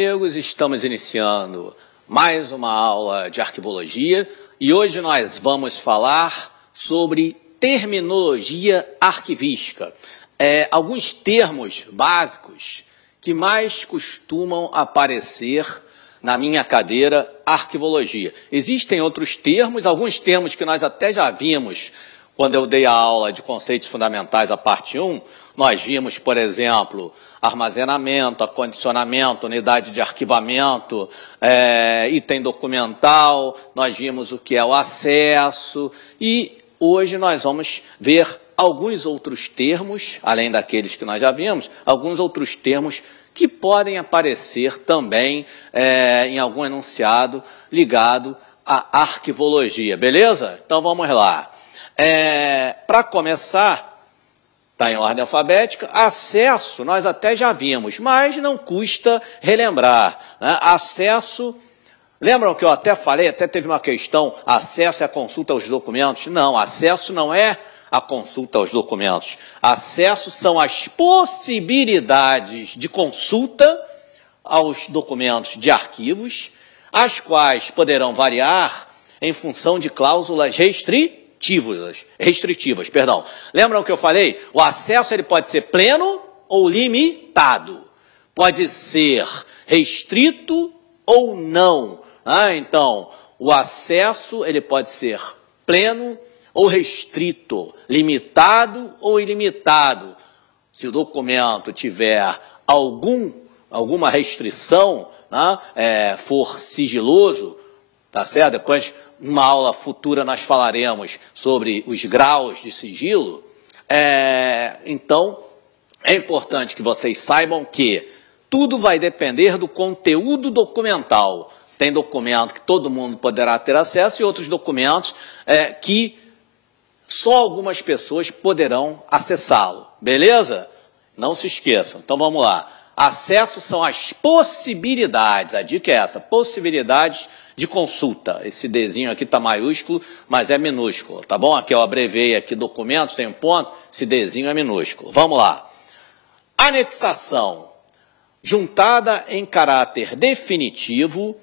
Amigos, estamos iniciando mais uma aula de arquivologia e hoje nós vamos falar sobre terminologia arquivística. Alguns termos básicos que mais costumam aparecer na minha cadeira arquivologia. Existem outros termos, alguns termos que nós até já vimos quando eu dei a aula de conceitos fundamentais, a parte 1, nós vimos, por exemplo, armazenamento, acondicionamento, unidade de arquivamento, item documental, nós vimos o que é o acesso e hoje nós vamos ver alguns outros termos, além daqueles que nós já vimos, alguns outros termos que podem aparecer também em algum enunciado ligado à arquivologia, beleza? Então vamos lá. Para começar, está em ordem alfabética, acesso nós até já vimos, mas não custa relembrar, né? Acesso, lembram que eu até falei, até teve uma questão, acesso é a consulta aos documentos? Não, acesso não é a consulta aos documentos. Acesso são as possibilidades de consulta aos documentos de arquivos, as quais poderão variar em função de cláusulas restritivas. Lembram que eu falei? O acesso ele pode ser pleno ou limitado. Pode ser restrito ou não. Então, o acesso ele pode ser pleno ou restrito, limitado ou ilimitado. Se o documento tiver alguma restrição, for sigiloso, tá certo? Depois, numa aula futura, nós falaremos sobre os graus de sigilo. Então, é importante que vocês saibam que tudo vai depender do conteúdo documental. Tem documento que todo mundo poderá ter acesso e outros documentos que só algumas pessoas poderão acessá-lo. Beleza? Não se esqueçam. Então, vamos lá. Acesso são as possibilidades. A dica é essa, possibilidades de consulta. Esse Dzinho aqui está maiúsculo, mas é minúsculo, tá bom? Aqui eu abrevei aqui documentos, tem um ponto, esse Dzinho é minúsculo. Vamos lá. Anexação, juntada em caráter definitivo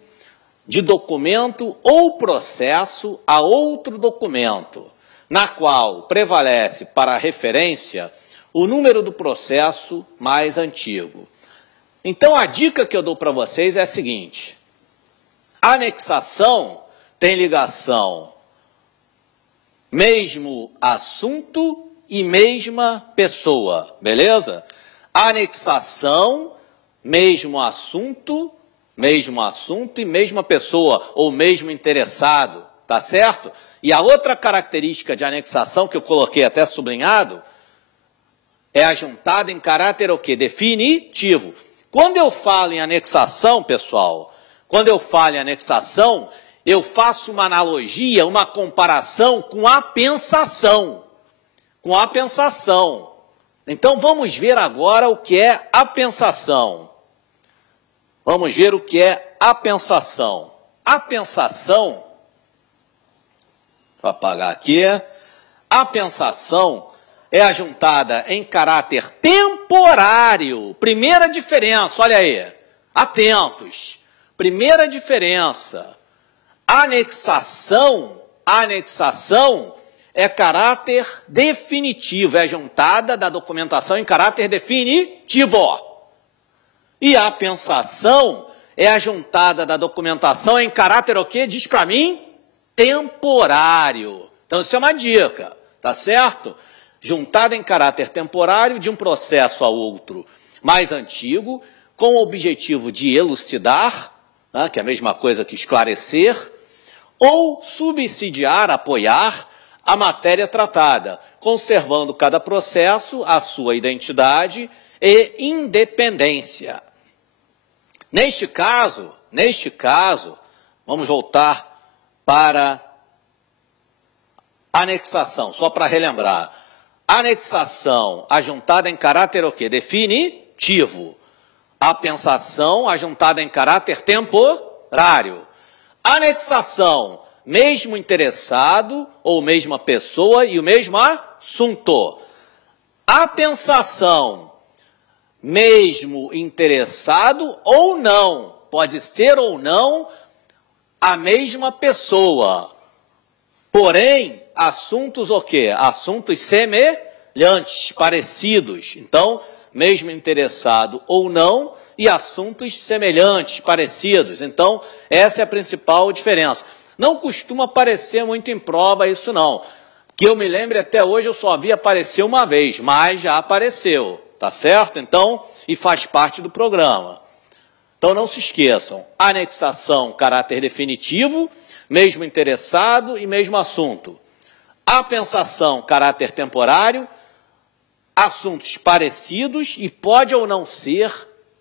de documento ou processo a outro documento, na qual prevalece para a referência o número do processo mais antigo. Então, a dica que eu dou para vocês é a seguinte: anexação tem ligação mesmo assunto e mesma pessoa, beleza? Anexação, mesmo assunto e mesma pessoa, ou mesmo interessado, tá certo? E a outra característica de anexação, que eu coloquei até sublinhado, é a juntada em caráter o quê? Definitivo. Quando eu falo em anexação, pessoal, eu faço uma analogia, uma comparação com a pensação. Então, vamos ver agora o que é a pensação. A pensação, vou apagar aqui, a pensação é ajuntada em caráter temporário. Primeira diferença, olha aí, atentos. Primeira diferença, anexação é caráter definitivo, é juntada da documentação em caráter definitivo. E a pensação é a juntada da documentação em caráter o quê? Diz para mim, temporário. Então isso é uma dica, tá certo? Juntada em caráter temporário de um processo a outro mais antigo, com o objetivo de elucidar, que é a mesma coisa que esclarecer, ou subsidiar, apoiar a matéria tratada, conservando cada processo a sua identidade e independência. Neste caso, vamos voltar para anexação, só para relembrar. Anexação, ajuntada em caráter o quê? Definitivo. A pensação, ajuntada em caráter temporário. Anexação, mesmo interessado ou mesma pessoa e o mesmo assunto. A pensação, mesmo interessado ou não, pode ser ou não a mesma pessoa. Porém, assuntos o quê? Assuntos semelhantes, parecidos. Então, mesmo interessado ou não, e assuntos semelhantes, parecidos. Então, essa é a principal diferença. Não costuma aparecer muito em prova isso não. Que eu me lembre até hoje eu só vi aparecer uma vez, mas já apareceu, tá certo? Então, e faz parte do programa. Então não se esqueçam, anexação, caráter definitivo, mesmo interessado e mesmo assunto. Apensação, caráter temporário, assuntos parecidos e pode ou não ser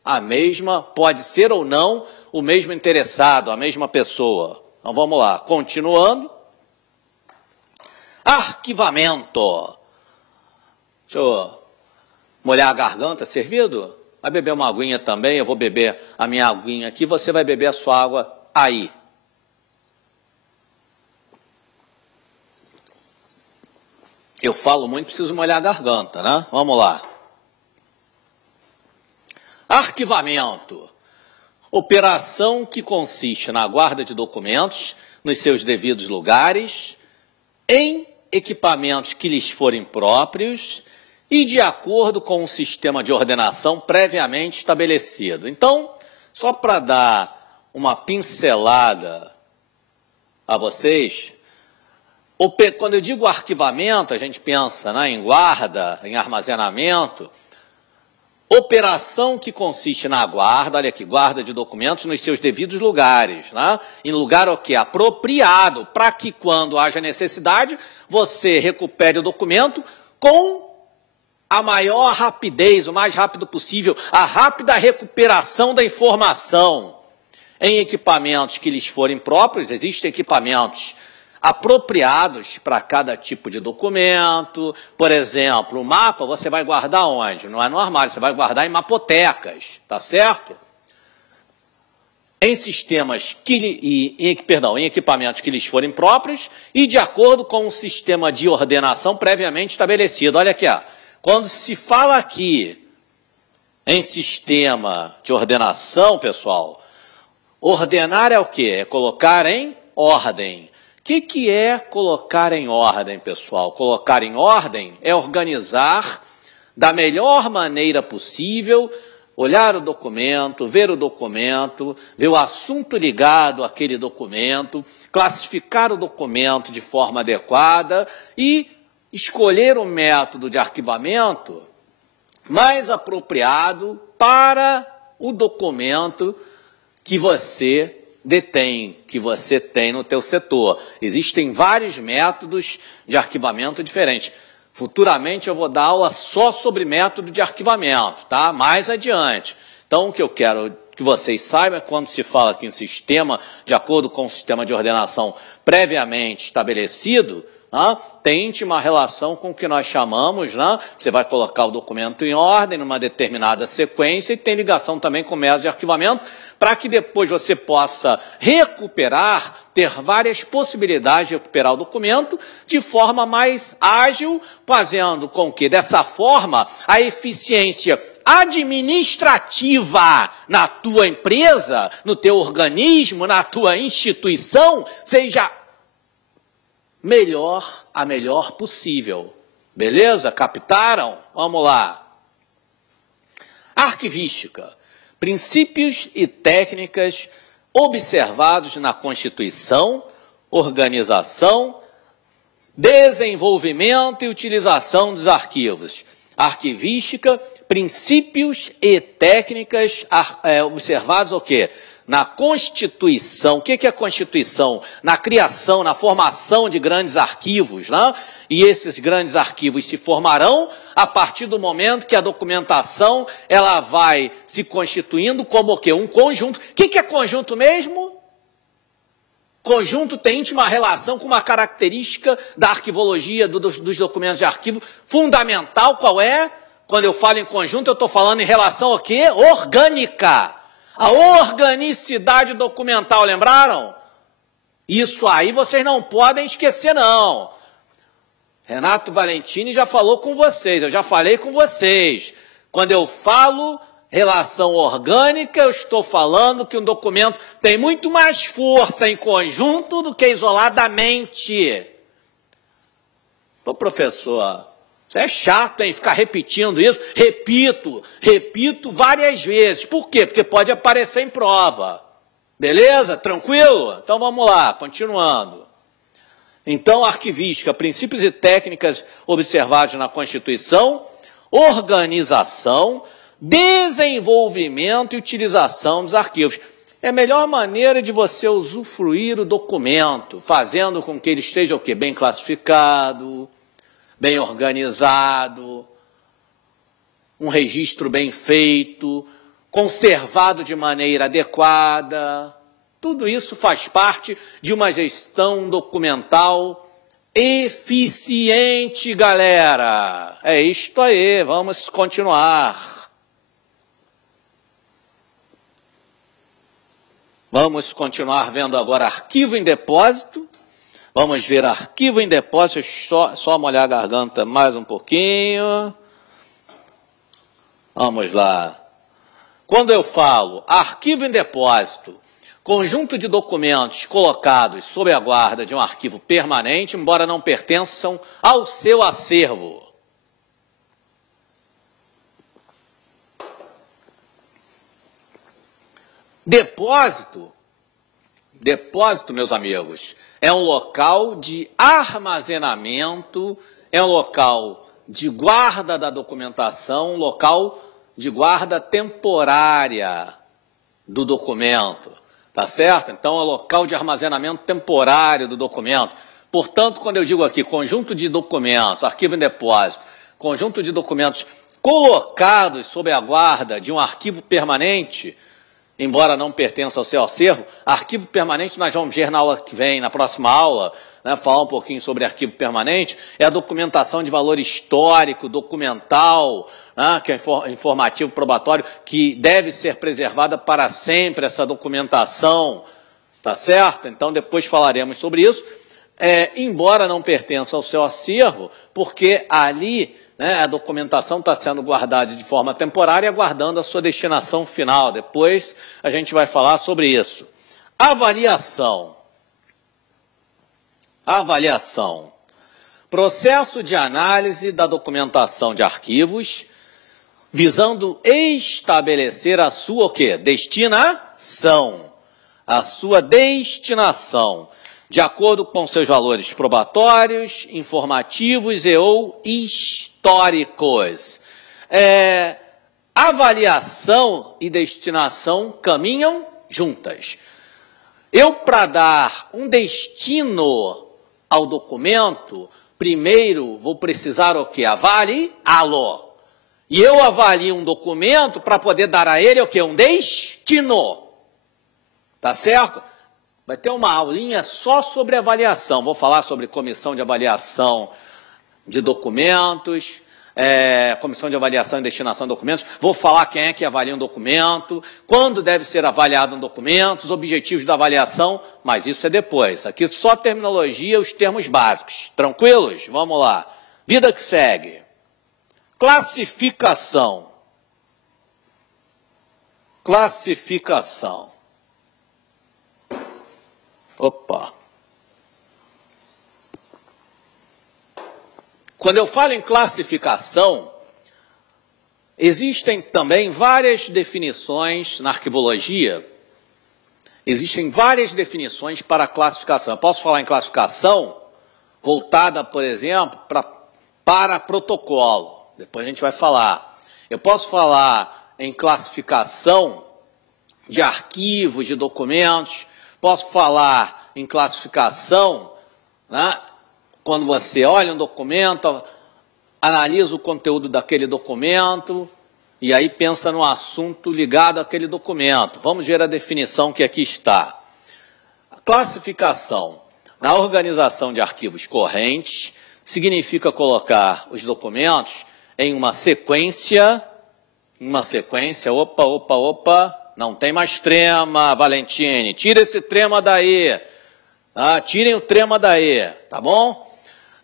a mesma, pode ser ou não o mesmo interessado, a mesma pessoa. Então vamos lá, continuando. Arquivamento. Deixa eu molhar a garganta, servido? Vai beber uma aguinha também, eu vou beber a minha aguinha aqui, você vai beber a sua água aí. Eu falo muito, preciso molhar a garganta, né? Vamos lá. Arquivamento. Operação que consiste na guarda de documentos nos seus devidos lugares, em equipamentos que lhes forem próprios e de acordo com um sistema de ordenação previamente estabelecido. Então, só para dar uma pincelada a vocês, quando eu digo arquivamento, a gente pensa, né, em guarda, em armazenamento, operação que consiste na guarda, olha aqui, guarda de documentos nos seus devidos lugares, né? Em lugar o quê? Apropriado, para que quando haja necessidade, você recupere o documento com a maior rapidez, o mais rápido possível, a rápida recuperação da informação. Em equipamentos que lhes forem próprios, existem equipamentos apropriados para cada tipo de documento. Por exemplo, o mapa você vai guardar onde? Não é no armário, você vai guardar em mapotecas, tá certo? Em sistemas em equipamentos que lhes forem próprios e de acordo com um sistema de ordenação previamente estabelecido. Olha aqui, ó. Quando se fala aqui em sistema de ordenação, pessoal, ordenar é o quê? É colocar em ordem. O que é colocar em ordem, pessoal? Colocar em ordem é organizar da melhor maneira possível, olhar o documento, ver o assunto ligado àquele documento, classificar o documento de forma adequada e escolher o método de arquivamento mais apropriado para o documento que você detém, que você tem no teu setor. Existem vários métodos de arquivamento diferentes. Futuramente eu vou dar aula só sobre método de arquivamento, tá? Mais adiante. Então o que eu quero que vocês saibam é quando se fala aqui em sistema, de acordo com o sistema de ordenação previamente estabelecido, tem íntima relação com o que nós chamamos, você vai colocar o documento em ordem, numa determinada sequência, e tem ligação também com o método de arquivamento, para que depois você possa recuperar, ter várias possibilidades de recuperar o documento de forma mais ágil, fazendo com que, dessa forma, a eficiência administrativa na tua empresa, no teu organismo, na tua instituição, seja a melhor possível. Beleza? Captaram? Vamos lá. Arquivística. Princípios e técnicas observados na constituição, organização, desenvolvimento e utilização dos arquivos. Arquivística, princípios e técnicas observados o quê? Na Constituição. O que é a Constituição? Na criação, na formação de grandes arquivos, né? E esses grandes arquivos se formarão a partir do momento que a documentação ela vai se constituindo como o quê? Um conjunto. O que é conjunto mesmo? Conjunto tem íntima relação com uma característica da arquivologia, dos documentos de arquivo, fundamental. Qual é? Quando eu falo em conjunto, eu estou falando em relação ao quê? Orgânica. A organicidade documental, lembraram? Isso aí vocês não podem esquecer, não. Renato Valentini já falou com vocês, eu já falei com vocês. Quando eu falo relação orgânica, eu estou falando que um documento tem muito mais força em conjunto do que isoladamente. Pô, professor, isso é chato, hein? Ficar repetindo isso. Repito várias vezes. Por quê? Porque pode aparecer em prova. Beleza? Tranquilo? Então vamos lá, continuando. Então, arquivística, princípios e técnicas observados na Constituição, organização, desenvolvimento e utilização dos arquivos. É a melhor maneira de você usufruir o documento, fazendo com que ele esteja o quê? Bem classificado, bem organizado, um registro bem feito, conservado de maneira adequada. Tudo isso faz parte de uma gestão documental eficiente, galera. É isto aí, vamos continuar. Vamos continuar vendo agora arquivo em depósito. Vamos ver arquivo em depósito, só molhar a garganta mais um pouquinho. Vamos lá. Quando eu falo arquivo em depósito, conjunto de documentos colocados sob a guarda de um arquivo permanente, embora não pertençam ao seu acervo. Depósito, meus amigos, é um local de armazenamento, é um local de guarda da documentação, um local de guarda temporária do documento, tá certo? Então é um local de armazenamento temporário do documento. Portanto, quando eu digo aqui conjunto de documentos, arquivo em depósito, conjunto de documentos colocados sob a guarda de um arquivo permanente, embora não pertença ao seu acervo, arquivo permanente nós vamos ver na aula que vem, na próxima aula, né, falar um pouquinho sobre arquivo permanente, é a documentação de valor histórico, documental, né, que é informativo probatório, que deve ser preservada para sempre essa documentação, tá certo? Então depois falaremos sobre isso, embora não pertença ao seu acervo, porque ali, né, a documentação está sendo guardada de forma temporária, aguardando a sua destinação final. Depois a gente vai falar sobre isso. Avaliação. Avaliação. Processo de análise da documentação de arquivos, visando estabelecer a sua o quê? Destinação. A sua destinação, de acordo com seus valores probatórios, informativos e ou históricos. Avaliação e destinação caminham juntas. Eu, para dar um destino ao documento, primeiro vou precisar o quê? Avaliá-lo. E eu avalio um documento para poder dar a ele o quê? Um destino. Tá certo? Vai ter uma aulinha só sobre avaliação. Vou falar sobre comissão de avaliação de documentos, comissão de avaliação e destinação de documentos. Vou falar quem é que avalia um documento, quando deve ser avaliado um documento, os objetivos da avaliação, mas isso é depois. Aqui só terminologia, os termos básicos. Tranquilos? Vamos lá. Vida que segue. Classificação. Classificação. Opa! Quando eu falo em classificação, existem também várias definições na arquivologia. Existem várias definições para a classificação. Eu posso falar em classificação voltada, por exemplo, para protocolo. Depois a gente vai falar. Eu posso falar em classificação de arquivos, de documentos. Posso falar em classificação, né, quando você olha um documento, analisa o conteúdo daquele documento e aí pensa no assunto ligado àquele documento. Vamos ver a definição que aqui está. A classificação na organização de arquivos correntes significa colocar os documentos em uma sequência, opa, não tem mais trema, Valentine, tira esse trema daí, tirem o trema daí, tá bom?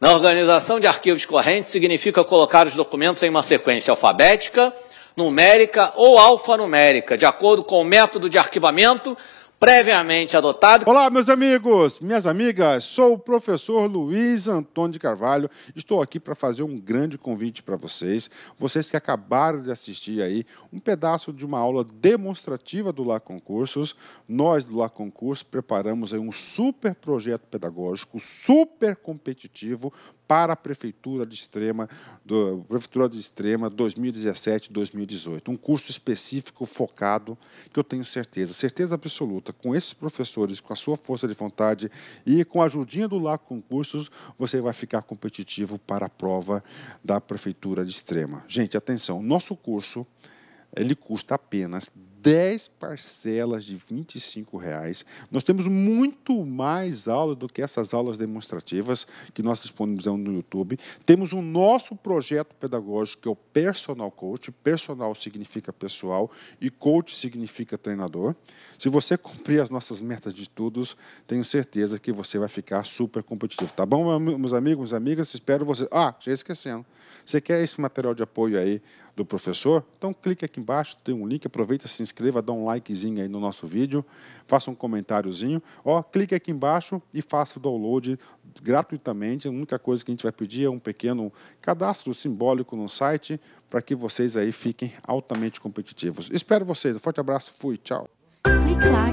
Na organização de arquivos correntes significa colocar os documentos em uma sequência alfabética, numérica ou alfanumérica, de acordo com o método de arquivamento previamente adotado. Olá, meus amigos, minhas amigas, sou o professor Luiz Antônio de Carvalho. Estou aqui para fazer um grande convite para vocês, vocês que acabaram de assistir aí um pedaço de uma aula demonstrativa do Lá Concursos. Nós do Lá Concursos preparamos aí um super projeto pedagógico, super competitivo para a Prefeitura de Extrema 2017-2018. Um curso específico, focado, que eu tenho certeza absoluta, com esses professores, com a sua força de vontade e com a ajudinha do Lá Concursos, você vai ficar competitivo para a prova da Prefeitura de Extrema. Gente, atenção, nosso curso, ele custa apenas 10 parcelas de R$ 25. Nós temos muito mais aulas do que essas aulas demonstrativas que nós disponibilizamos no YouTube. Temos o nosso projeto pedagógico, que é o Personal Coach. Personal significa pessoal e coach significa treinador. Se você cumprir as nossas metas de estudos, tenho certeza que você vai ficar super competitivo. Tá bom, meus amigos, minhas amigas? Espero você. Ah, já esquecendo. Você quer esse material de apoio aí do professor? Então clique aqui embaixo, tem um link, aproveita, se inscreva, dá um likezinho aí no nosso vídeo, faça um comentáriozinho, clique aqui embaixo e faça o download gratuitamente. A única coisa que a gente vai pedir é um pequeno cadastro simbólico no site para que vocês aí fiquem altamente competitivos. Espero vocês, um forte abraço, fui, tchau. Clique lá.